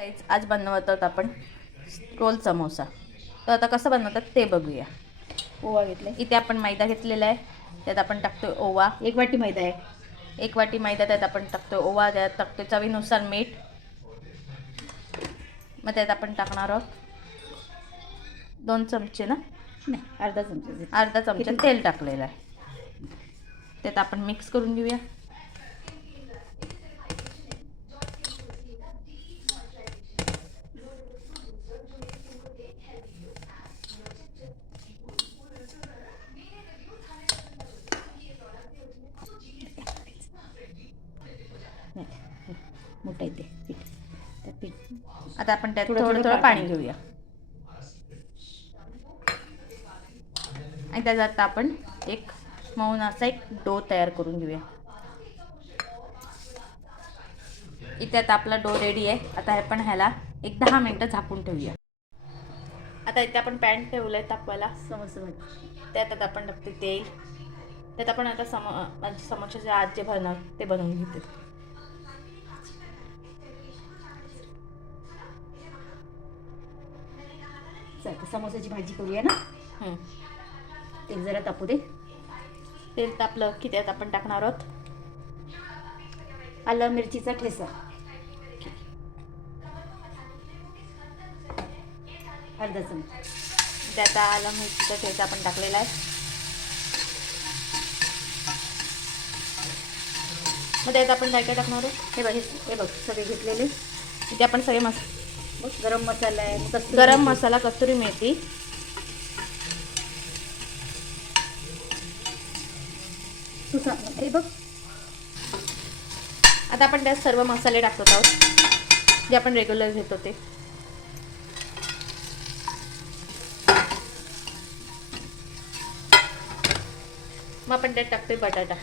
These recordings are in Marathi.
आज बनवत आहोत आपण रोल समोसा. तर आता कसं बनवतात ते बघूया. ओवा घेतलाय. इथे आपण मैदा घेतलेला आहे. त्यात आपण टाकतोय ओवा. एक वाटी मैदा आहे. एक वाटी मैदा त्यात आपण टाकतोय ओवा त्यात टाकतोय चवीनुसार मीठ. मग त्यात आपण टाकणार आहोत दोन चमचे ना? नाही अर्धा चमचा. घेतला. अर्धा चमचा? तेल टाकलेलं आहे. त्यात आपण मिक्स करून घेऊया नाही, हे, मोठं आहे ते पीठ त्या पीठ आता आपण त्यात थोडं- थोडं पाणी पाणी घेऊया. आणि त्याच्यात आता आपण एक मऊन असा एक डो तयार करून घेऊया. इथे आता आपला डो रेडी आहे. आता आपण ह्याला एक दहा मिनटं झाकून ठेवूया. आता इथे आपण पॅन ठेवलंय तापवायला. समोसा त्यात आता आपण टाकते तेल त्यात आपण आता सम म्हणजे समोरच्या आत जे बनव ते बनवून घेते. समोसाची भाजी करूया ना? हं. तेल जरा तापू दे. तेल तापलं की त्यात आपण टाकणार आहोत. आलं मिरचीचा ठेसा. अर्धा चमचा. त्यात आलं मिरचीचा ठेचा आपण टाकलेला आहे. मग त्यात आपण काय काय टाकणार आहोत? हे बघ हे हे बघ सगळे घेतलेले. इथे आपण सगळे मस बघ गरम मसाला आहे गरम. मसाला कस्तुरी मेथी. हे बघ. आता आपण त्यात सर्व मसाले टाकत आहोत जे आपण रेग्युलर घेतो ते. मग आपण त्यात टाकतोय बटाटा.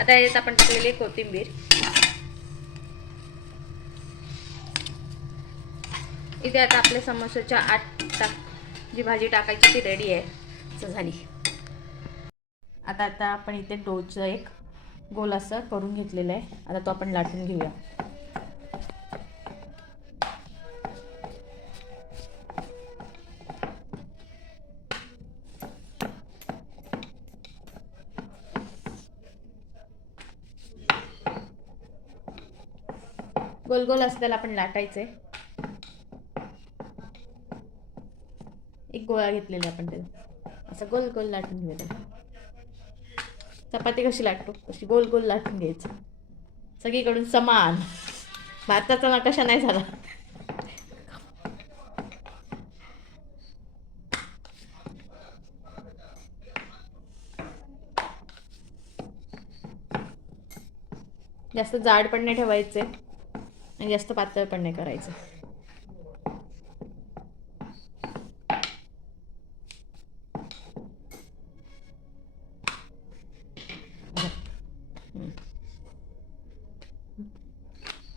आता यात आपण टाकलेली आहे कोथिंबीर. इथे आता आपल्या समोसाच्या आत टाक जी भाजी टाकायची ती रेडी आहे. असं झाली. आता आता आपण इथे डोचं एक गोल असं करून घेतलेलं आहे. आता तो आपण लाटून घेऊया. गोल गोल असं त्याला आपण लाटायचंय. एक गोळा घेतलेला आपण त्याला. असं गोल गोल लाटून घेऊया चपाती कशी लाटतो तशी गोल गोल लाटून घ्यायचं. सगळीकडून समान. भारताचा नकाशा नाही झाला. जास्त जाड पण नाही ठेवायचे. आणि जास्त पातळ पण नाही करायचं.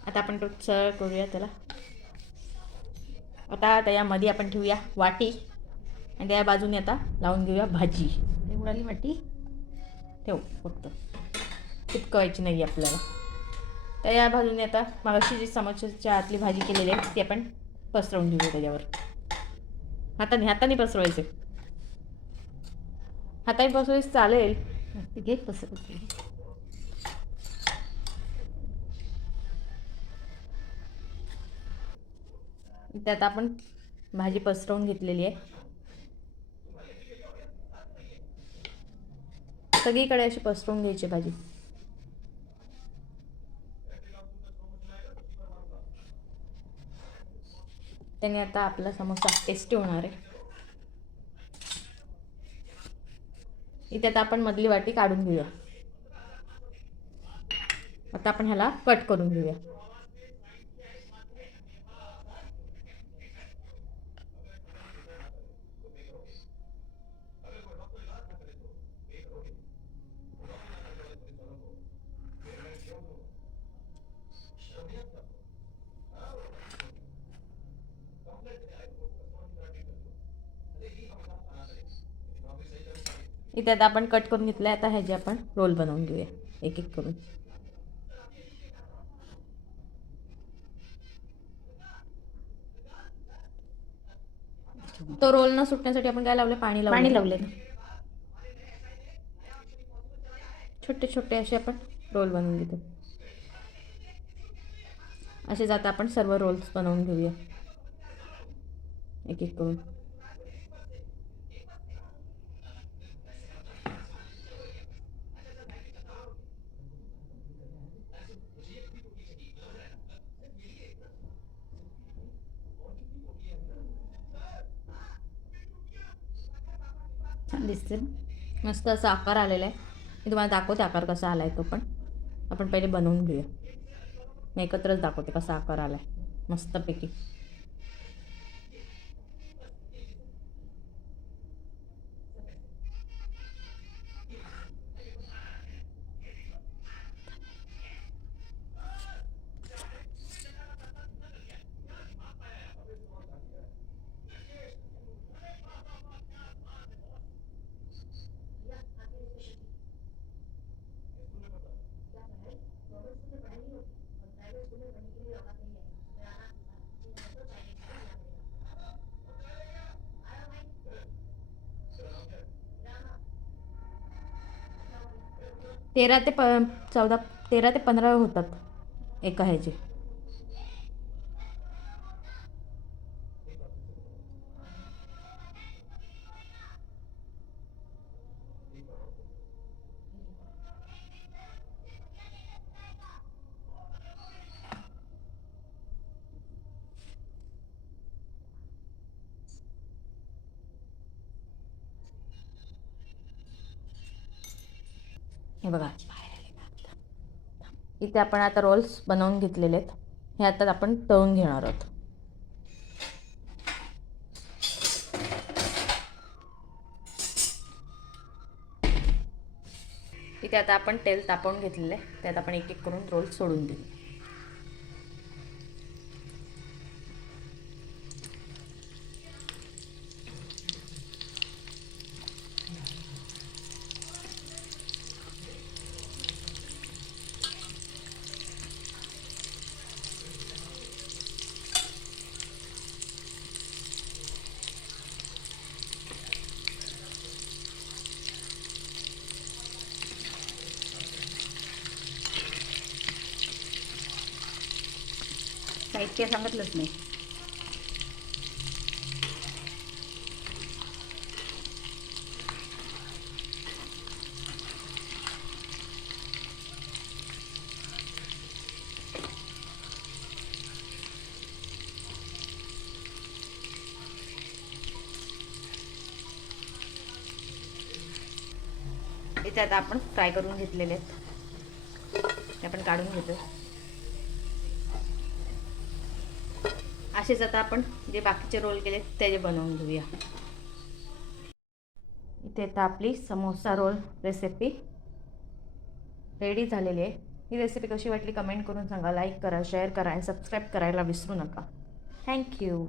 आता आपण तो सरळ करूया त्याला. आता त्याच्यामध्ये आपण ठेवूया वाटी. आणि त्या बाजूने आता लावून घेऊया भाजी. उडाली वाटी. ठेवू फक्त. चिपकवायची नाही आपल्याला. तर या बाजूने आता मागाशी जी समोरच्या आतली भाजी केलेली आहे ती आपण पसरवून घेऊया त्याच्यावर. हाताने हाताने पसरवायचं. हाताने पसरवायचं चालेल. ते घेत पसरत त्यात आपण भाजी पसरवून घेतलेली आहे. सगळीकडे अशी पसरवून घ्यायची भाजी. त्याने आता आपला समोसा टेस्टी होणार आहे. इथे आता आपण मधली वाटी काढून घेऊया. आता आपण ह्याला कट करून घेऊया. इथे आता आपण कट करून घेतलं आता ह्याचे आपण रोल बनवून घेऊया. एक एक करून. तो रोल न सुटण्यासाठी आपण काय लावलं पाणी लावलं पाणी लावले ना. छोटे छोटे असे आपण रोल बनवून घेतो. असे जाता आपण सर्व रोल्स बनवून घेऊया. एक एक करून. दिसतील. मस्त असा आकार आलेला आहे. मी तुम्हाला दाखवते आकार कसा आला आहे तो पण. आपण पहिले बनवून घेऊया. मी एकत्रच दाखवते कसा आकार आला आहे मस्तपैकी. तेरा ते प चौदा तेरा ते पंधरा होतात एका ह्याचे. हे बघा. इथे आपण आता रोल्स बनवून घेतलेले आहेत. हे आता आपण तळून घेणार आहोत. इथे आता आपण तेल तापवून घेतलेलं आहे. त्यात आपण एक एक करून रोल सोडून देऊ साहित्य सांगितलंच नाही. इथे आता आपण फ्राय करून घेतलेले आहेत. ते आपण काढून घेतो असेच आता आपण जे बाकीचे रोल केले त्याचे बनवून घेऊया. इथे आता आपली समोसा रोल रेसिपी रेडी झालेली आहे. ही रेसिपी कशी वाटली कमेंट करून सांगा लाईक करा शेअर करा आणि सबस्क्राईब करायला विसरू नका. थँक्यू